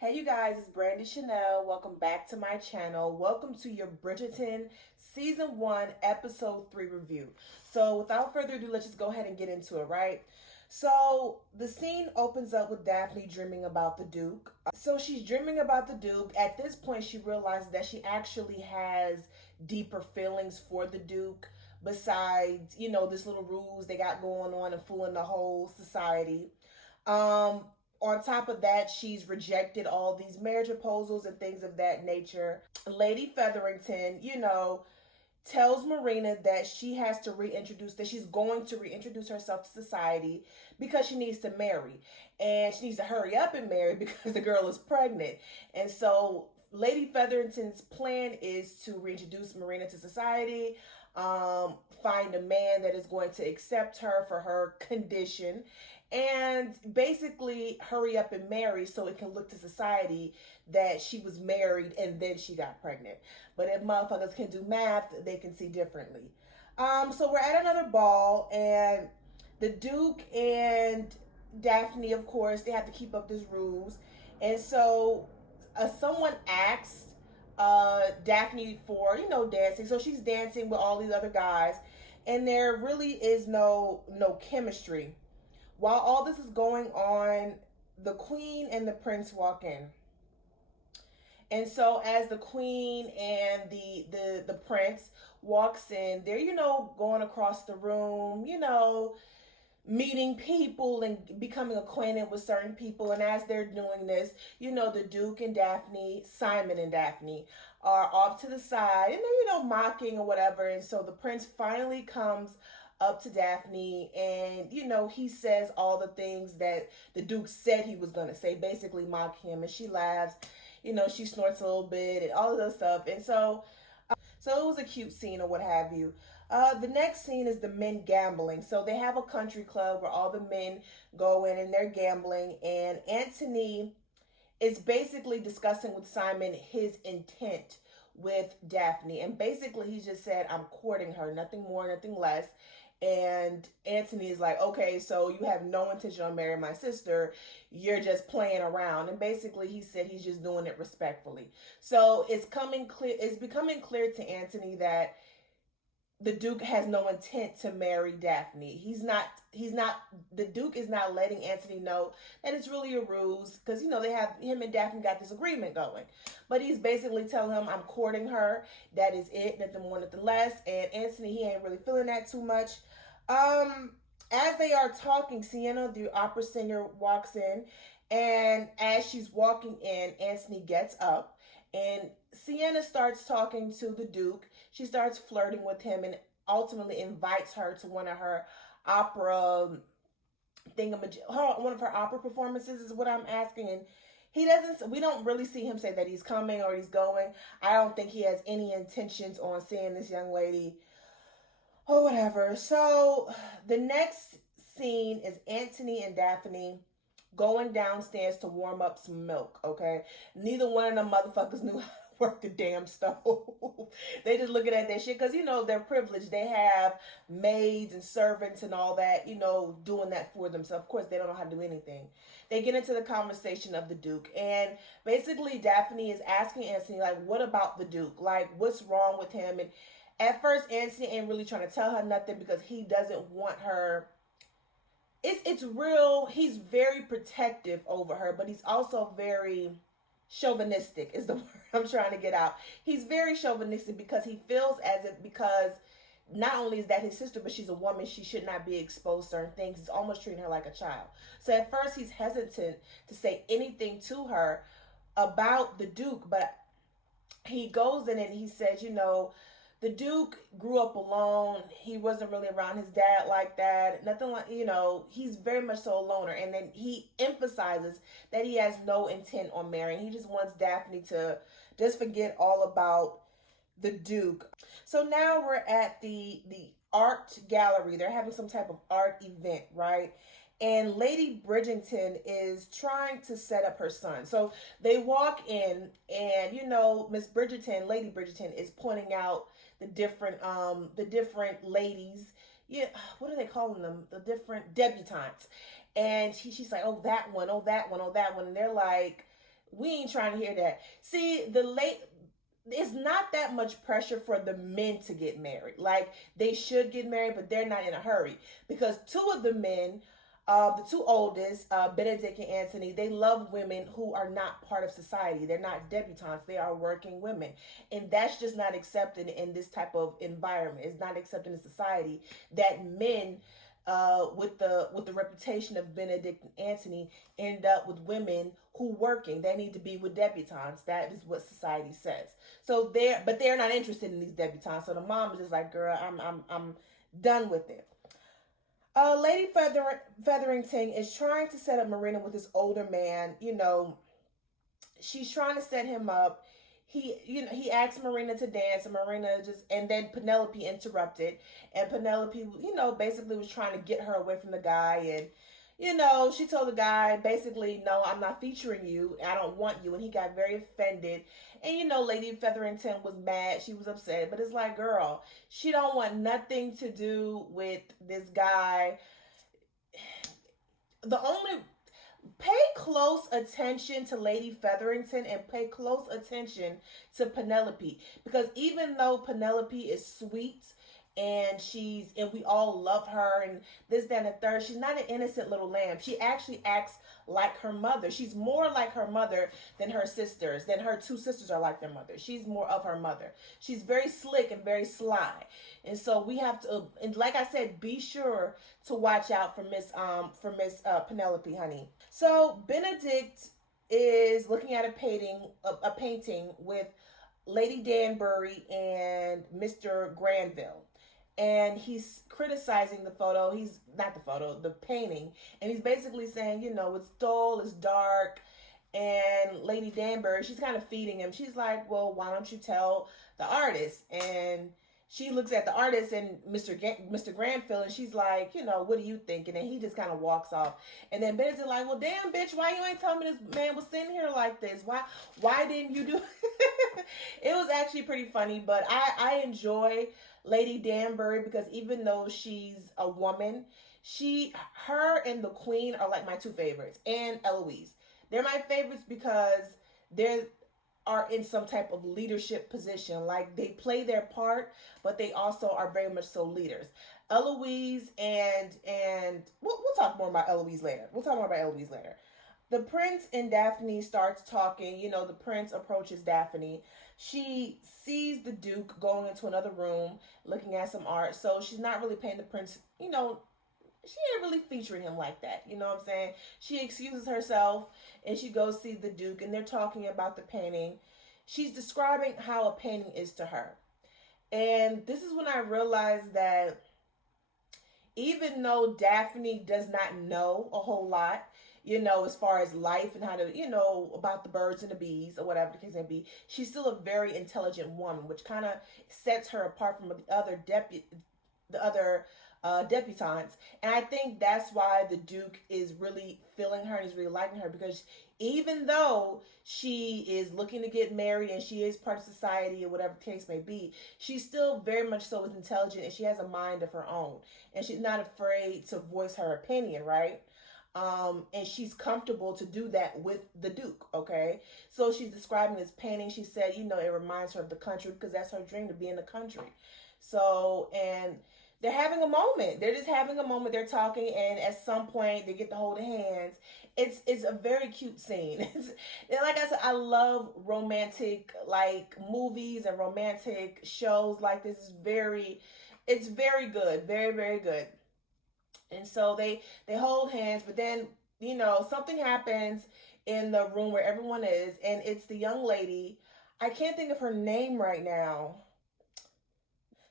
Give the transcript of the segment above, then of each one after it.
Hey you guys, it's Brandy Chanel. Welcome back to my channel. Welcome to your Bridgerton Season 1, Episode 3 review. So without further ado, let's just go ahead and get into it, right? So the scene opens up with Daphne dreaming about the Duke. So she's dreaming about the Duke. At this point, she realizes that she actually has deeper feelings for the Duke besides, this little ruse they got going on and fooling the whole society. Um, on top of that, she's rejected all these marriage proposals and things of that nature. Lady Featherington, tells Marina that she has to reintroduce, that she's going to reintroduce herself to society because she needs to marry. And she needs to hurry up and marry because the girl is pregnant. And so Lady Featherington's plan is to reintroduce Marina to society, find a man that is going to accept her for her condition, and basically hurry up and marry so it can look to society that she was married and then she got pregnant. But if motherfuckers can do math, they can see differently. So we're at another ball, and the Duke and Daphne, of course, they have to keep up this rules. And so someone asked Daphne for, dancing. So she's dancing with all these other guys, and there really is no chemistry. While all this is going on, the queen and the prince walk in. And so as the queen and the prince walks in, they're, going across the room, meeting people and becoming acquainted with certain people. And as they're doing this, the Duke and Daphne, Simon and Daphne, are off to the side and they're, mocking or whatever. And so the prince finally comes up to Daphne and, he says all the things that the Duke said he was going to say, basically mock him. And she laughs, she snorts a little bit and all of that stuff. And so it was a cute scene or what have you. The next scene is the men gambling. So they have a country club where all the men go in and they're gambling. And Anthony is basically discussing with Simon his intent with Daphne. And basically he just said, I'm courting her, nothing more, nothing less. And Anthony is like, okay, so you have no intention on marrying my sister. You're just playing around. And basically he said he's just doing it respectfully. So it's becoming clear to Anthony that the Duke has no intent to marry Daphne. The Duke is not letting Anthony know that it's really a ruse because, they have, him and Daphne got this agreement going. But he's basically telling him, I'm courting her. That is it, nothing more, nothing less. And Anthony, he ain't really feeling that too much. As they are talking, Sienna, the opera singer, walks in. And as she's walking in, Anthony gets up. And Sienna starts talking to the Duke. She starts flirting with him and ultimately invites her to one of her opera one of her opera performances is what I'm asking. And we don't really see him say that he's coming or he's going. I don't think he has any intentions on seeing this young lady or whatever. So the next scene is Anthony and Daphne going downstairs to warm up some milk, okay? Neither one of them motherfuckers knew how to work the damn stove. They just looking at that shit because, they're privileged. They have maids and servants and all that, doing that for them. So, of course, they don't know how to do anything. They get into the conversation of the Duke. And basically, Daphne is asking Anthony, like, what about the Duke? Like, what's wrong with him? And at first, Anthony ain't really trying to tell her nothing because he doesn't want her. It's real. He's very protective over her, but he's also very chauvinistic is the word I'm trying to get out. He's very chauvinistic because he feels as if, because not only is that his sister, but she's a woman, she should not be exposed to certain things. He's almost treating her like a child. So at first he's hesitant to say anything to her about the Duke, but he goes in and he says, the Duke grew up alone. He wasn't really around his dad like that. Nothing like, he's very much so a loner. And then he emphasizes that he has no intent on marrying. He just wants Daphne to just forget all about the Duke. So now we're at the art gallery. They're having some type of art event, right? And Lady Bridgerton is trying to set up her son. So they walk in and, Miss Bridgerton, Lady Bridgerton, is pointing out the different ladies. Yeah, what are they calling them? The different debutantes. And she's like, oh, that one, oh, that one, oh, that one. And they're like, We ain't trying to hear that. See, it's not that much pressure for the men to get married. Like, they should get married, but they're not in a hurry because two of the men, the two oldest, Benedict and Anthony, they love women who are not part of society. They're not debutantes. They are working women, and that's just not accepted in this type of environment. It's not accepted in society that men, with the reputation of Benedict and Anthony, end up with women who working. They need to be with debutantes. That is what society says. So they're not interested in these debutantes. So the mom is just like, girl, I'm done with it. Lady Featherington is trying to set up Marina with this older man. She's trying to set him up. He asked Marina to dance, and Marina and then Penelope interrupted, and Penelope, basically was trying to get her away from the guy, and she told the guy basically, no, I'm not featuring you. I don't want you. And he got very offended. And Lady Featherington was mad. She was upset. But it's like, girl, she don't want nothing to do with this guy. The only Pay close attention to Lady Featherington and pay close attention to Penelope, because even though Penelope is sweet and we all love her and this, that, and the third, she's not an innocent little lamb. She actually acts like her mother. She's more like her mother than her sisters, than her two sisters are like their mother. She's more of her mother. She's very slick and very sly. And so we have to, and like I said, be sure to watch out for Miss Penelope, honey. So Benedict is looking at a painting with Lady Danbury and Mr. Granville. And he's criticizing the photo. He's not the photo, the painting. And he's basically saying, it's dull, it's dark. And Lady Danbury, she's kind of feeding him. She's like, well, why don't you tell the artist? And she looks at the artist and Mr. Granville, and she's like, what do you think? And then he just kind of walks off. And then Benedict's like, well, damn, bitch, why you ain't telling me this man was sitting here like this? Why didn't you do It was actually pretty funny, but I enjoy Lady Danbury because even though she's a woman, her and the Queen are like my two favorites, and Eloise. They're my favorites because they're are in some type of leadership position. Like, they play their part, but they also are very much so leaders. Eloise and we'll talk more about Eloise later. The prince and Daphne starts talking. The prince approaches Daphne. She sees the Duke going into another room looking at some art. So she's not really paying the prince, she ain't really featuring him like that. You know what I'm saying? She excuses herself and she goes see the Duke, and they're talking about the painting. She's describing how a painting is to her. And this is when I realized that even though Daphne does not know a whole lot, as far as life and how to, about the birds and the bees or whatever the case may be, she's still a very intelligent woman, which kind of sets her apart from the other debutantes. And I think that's why the Duke is really feeling her and is really liking her, because even though she is looking to get married and she is part of society or whatever the case may be, she's still very much so intelligent and she has a mind of her own. And she's not afraid to voice her opinion, right? And she's comfortable to do that with the Duke, okay? So she's describing this painting. She said, it reminds her of the country because that's her dream, to be in the country. So, and they're having a moment. They're just having a moment. They're talking, and at some point, they get to hold hands. It's a very cute scene. Like I said, I love romantic movies and romantic shows like this. It's very good, very, very good. And so they hold hands, but then something happens in the room where everyone is, and it's the young lady. I can't think of her name right now.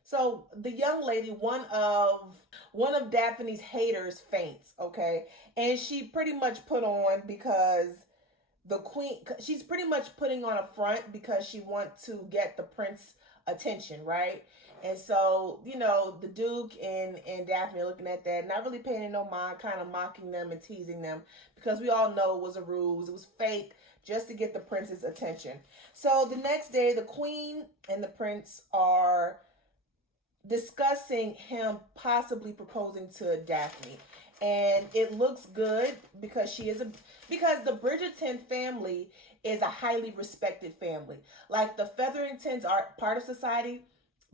So the young lady, one of Daphne's haters, faints, okay? And she pretty much put on, because the Queen, she's pretty much putting on a front because she wants to get the prince's attention, right? And so, the Duke and Daphne are looking at that, not really paying no mind, kind of mocking them and teasing them, because we all know it was a ruse. It was fake, just to get the prince's attention. So the next day, the Queen and the prince are discussing him possibly proposing to Daphne. and it looks good because she is a because the Bridgerton family is a highly respected family. Like the Featheringtons are part of society,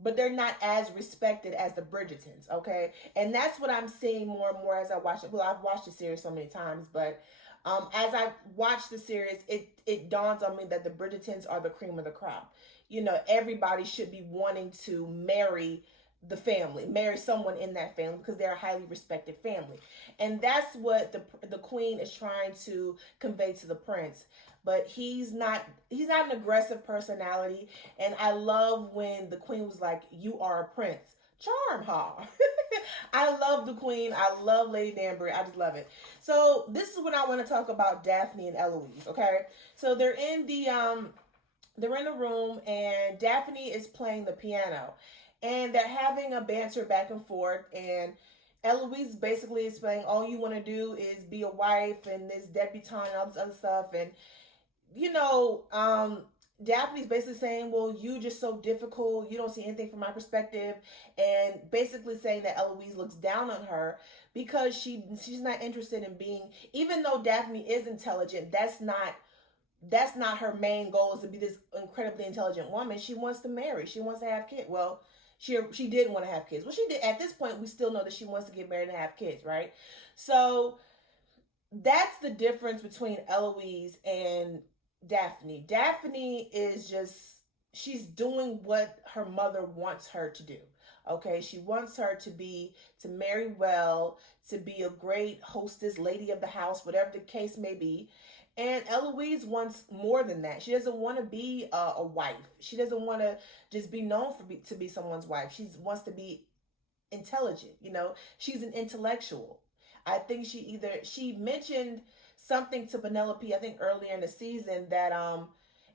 but they're not as respected as the Bridgertons, okay? And that's what I'm seeing more and more as I watch it. Well, I've watched the series so many times, but as I watch the series, it dawns on me that the Bridgertons are the cream of the crop. You know, everybody should be wanting to marry the family, marry someone in that family because they're a highly respected family, and that's what the queen is trying to convey to the prince. But he's not an aggressive personality, and I love when the queen was like, "You are a prince." Charm, ha. I love the queen. I love Lady Danbury. I just love it. So this is what I want to talk about Daphne and Eloise. Okay, so they're in a room and Daphne is playing the piano and they're having a banter back and forth and Eloise basically is saying all you want to do is be a wife and this debutante and all this other stuff and you know, Daphne's basically saying, well, you just so difficult. You don't see anything from my perspective. And basically saying that Eloise looks down on her because she's not interested in being, even though Daphne is intelligent, that's not her main goal is to be this incredibly intelligent woman. She wants to marry. She wants to have kids. Well, she did want to have kids. Well, she did. At this point, we still know that she wants to get married and have kids, right? So that's the difference between Eloise and Daphne. Daphne is just she's doing what her mother wants her to do. Okay, she wants her to marry well, to be a great hostess, lady of the house, whatever the case may be. And Eloise wants more than that. She doesn't want to be a wife. She doesn't want to just be known to be someone's wife. She wants to be intelligent. You know, she's an intellectual. I think she mentioned something to Penelope. I think earlier in the season that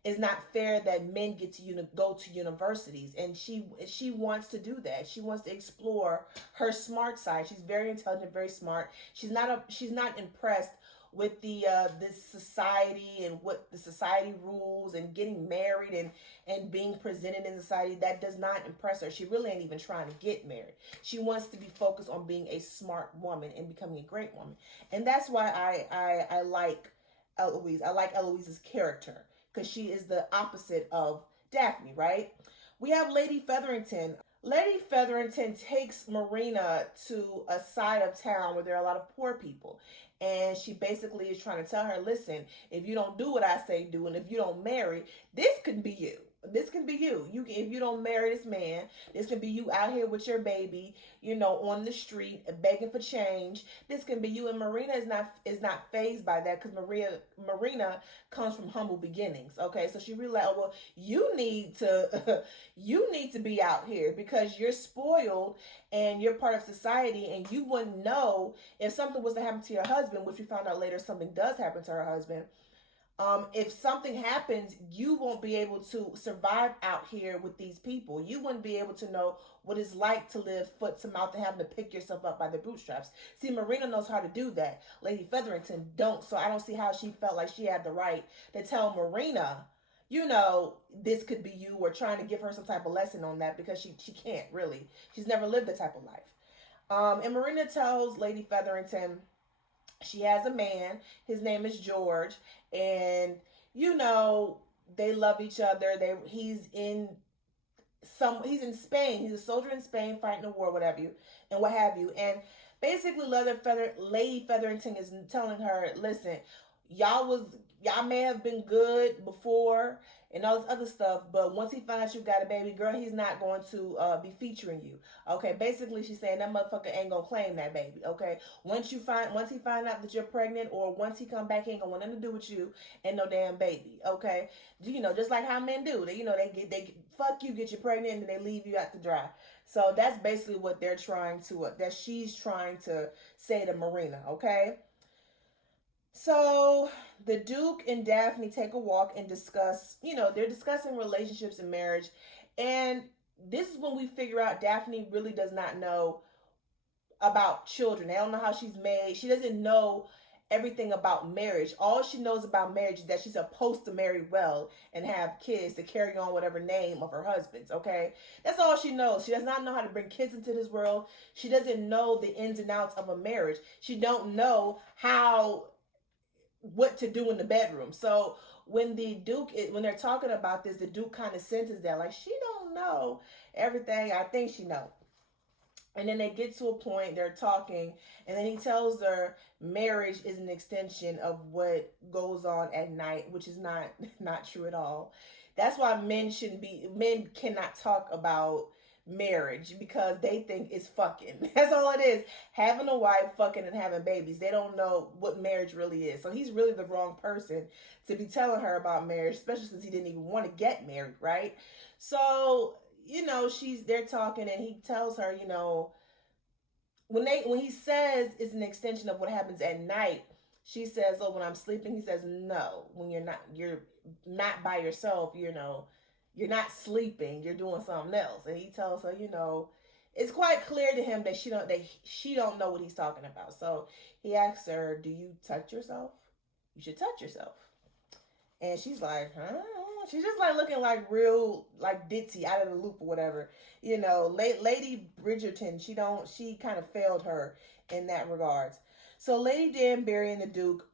it's not fair that men get to go to universities, and she wants to do that. She wants to explore her smart side. She's very intelligent, very smart. She's not impressed with the this society and what the society rules and getting married and being presented in society. That does not impress her. She really ain't even trying to get married. She wants to be focused on being a smart woman and becoming a great woman. And that's why I like Eloise. I like Eloise's character because she is the opposite of Daphne, right? We have Lady Featherington. Lady Featherington takes Marina to a side of town where there are a lot of poor people. And she basically is trying to tell her, listen, if you don't do what I say do, and if you don't marry, this could be you. This can be you. If you don't marry this man, this can be you out here with your baby, on the street begging for change. This can be you. And Marina is not phased by that because Marina comes from humble beginnings. Okay, so she realized, oh, well, you need to you need to be out here because you're spoiled and you're part of society, and you wouldn't know if something was to happen to your husband, which we found out later something does happen to her husband. If something happens, you won't be able to survive out here with these people. You wouldn't be able to know what it's like to live foot to mouth and having to pick yourself up by the bootstraps. See, Marina knows how to do that. Lady Featherington don't. So I don't see how she felt like she had the right to tell Marina, this could be you, or trying to give her some type of lesson on that because she can't really. She's never lived that type of life. And Marina tells Lady Featherington she has a man. His name is George, and they love each other. He's in Spain. He's a soldier in Spain fighting a war, whatever you and what have you. And basically, Lady Featherington is telling her, listen, y'all may have been good before and all this other stuff, but once he finds out you got a baby girl, he's not going to be featuring you. Okay, basically she's saying that motherfucker ain't gonna claim that baby. Okay, once he find out that you're pregnant, or once he come back, he ain't gonna want nothing to do with you and no damn baby. Okay, just like how men do. They fuck you, get you pregnant, and then they leave you out to dry. So that's basically what they're trying to that she's trying to say to Marina. Okay. So the Duke and Daphne take a walk and discuss, they're discussing relationships and marriage. And this is when we figure out Daphne really does not know about children. They don't know how she's made. She doesn't know everything about marriage. All she knows about marriage is that she's supposed to marry well and have kids to carry on whatever name of her husband's, okay? That's all she knows. She does not know how to bring kids into this world. She doesn't know the ins and outs of a marriage. She don't know what to do in the bedroom. So when when they're talking about this, the Duke kind of senses that, like, she don't know everything I think she know. And then they get to a point, they're talking, and then he tells her marriage is an extension of what goes on at night, which is not true at all. That's why men cannot talk about marriage, because they think it's fucking. That's all it is. Having a wife, fucking, and having babies. They don't know what marriage really is. So he's really the wrong person to be telling her about marriage, especially since he didn't even want to get married, right? So, they're talking, and he tells her, when he says it's an extension of what happens at night, she says, "Oh, when I'm sleeping." He says, "No, when you're not by yourself, you're not sleeping, you're doing something else." And he tells her, it's quite clear to him that she don't know what he's talking about. So he asks her, "Do you touch yourself? You should touch yourself." And she's like, "Huh?" She's just like looking like real, like ditzy, out of the loop or whatever. Lady Bridgerton, she kind of failed her in that regards. So Lady Danbury and the Duke,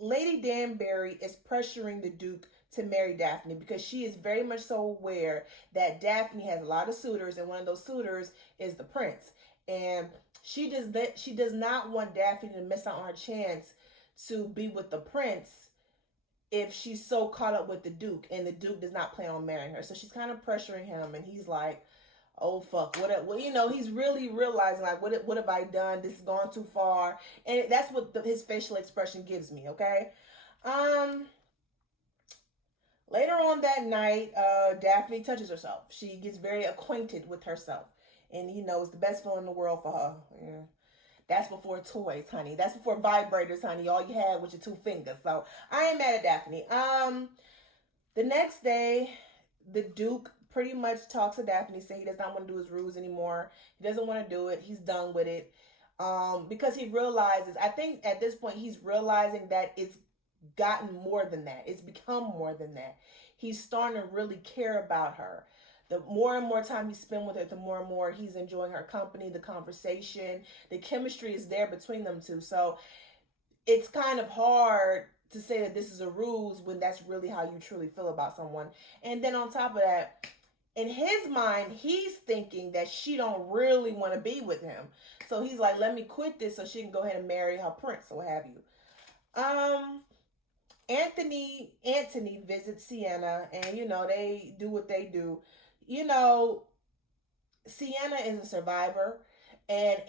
Lady Danbury is pressuring the Duke to marry Daphne, because she is very much so aware that Daphne has a lot of suitors, and one of those suitors is the prince. And she does not want Daphne to miss out on her chance to be with the prince if she's so caught up with the Duke, and the Duke does not plan on marrying her. So she's kind of pressuring him, and he's like, "Oh fuck, he's really realizing, like, what have I done? This has gone too far." And that's what his facial expression gives me, okay? Later on that night, Daphne touches herself. She gets very acquainted with herself, and it's the best feeling in the world for her. Yeah. That's before toys, honey. That's before vibrators, honey. All you had was your 2 fingers. So I ain't mad at Daphne. The next day, the Duke pretty much talks to Daphne, saying he does not want to do his ruse anymore. He doesn't want to do it. He's done with it. Because he realizes, I think at this point, he's realizing that it's gotten more than that. It's become more than that. He's starting to really care about her. The more and more time he spends with her, the more and more he's enjoying her company, the conversation, the chemistry is there between them two. So it's kind of hard to say that this is a ruse when that's really how you truly feel about someone. And then on top of that, in his mind, he's thinking that she don't really want to be with him. So he's like, "Let me quit this so she can go ahead and marry her prince," or what have you. Anthony visits Sienna, and they do what they do. Sienna is a survivor, and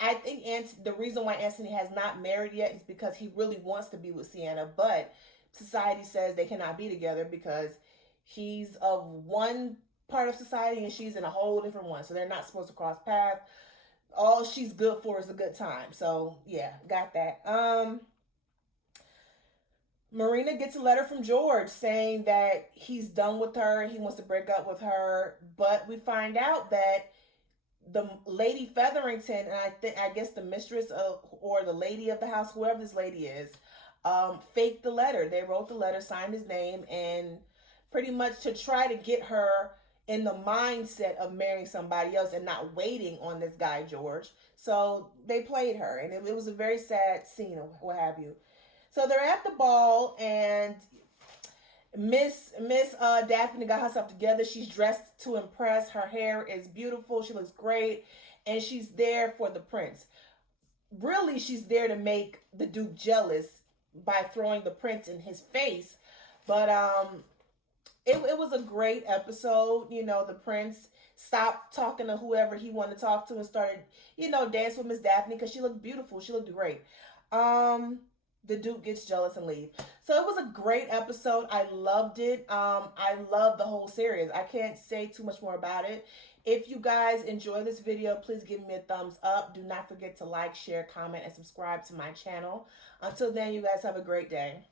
I think the reason why Anthony has not married yet is because he really wants to be with Sienna, but society says they cannot be together because he's of one part of society and she's in a whole different one, so they're not supposed to cross paths. All she's good for is a good time. So yeah, got that. Marina gets a letter from George saying that he's done with her. He wants to break up with her. But we find out that the Lady Featherington, and I guess the mistress or the lady of the house, whoever this lady is, faked the letter. They wrote the letter, signed his name, and pretty much to try to get her in the mindset of marrying somebody else and not waiting on this guy, George. So they played her, and it was a very sad scene, or what have you. So they're at the ball, and Miss Daphne got herself together. She's dressed to impress. Her hair is beautiful. She looks great, and she's there for the prince. Really, she's there to make the Duke jealous by throwing the prince in his face. But it was a great episode. The prince stopped talking to whoever he wanted to talk to and started, dance with Miss Daphne because she looked beautiful. She looked great. The Duke gets jealous and leaves. So it was a great episode. I loved it. I love the whole series. I can't say too much more about it. If you guys enjoy this video, please give me a thumbs up. Do not forget to like, share, comment, and subscribe to my channel. Until then, you guys have a great day.